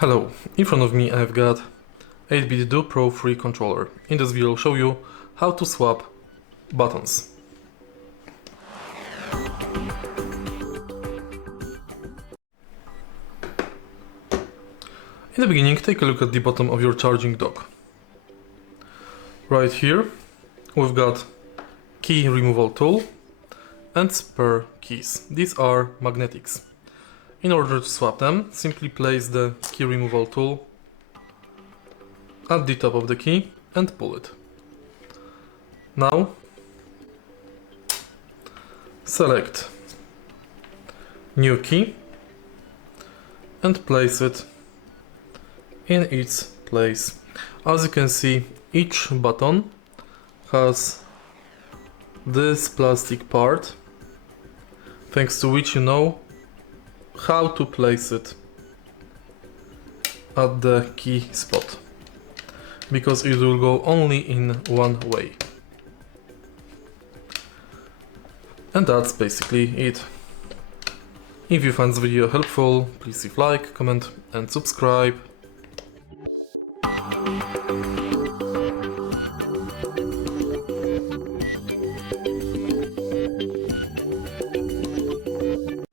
Hello, in front of me I've got 8BitDo Pro 3 controller. In this video I'll show you how to swap buttons. In the beginning, take a look at the bottom of your charging dock. Right here we've got key removal tool and spare keys. These are magnetics. In order to swap them, simply place the key removal tool at the top of the key and pull it. Now select new key and place it in its place. As you can see, each button has this plastic part, thanks to which you know how to place it at the key spot, because it will go only in one way. And that's basically it. If you find this video helpful, please leave like, comment and subscribe.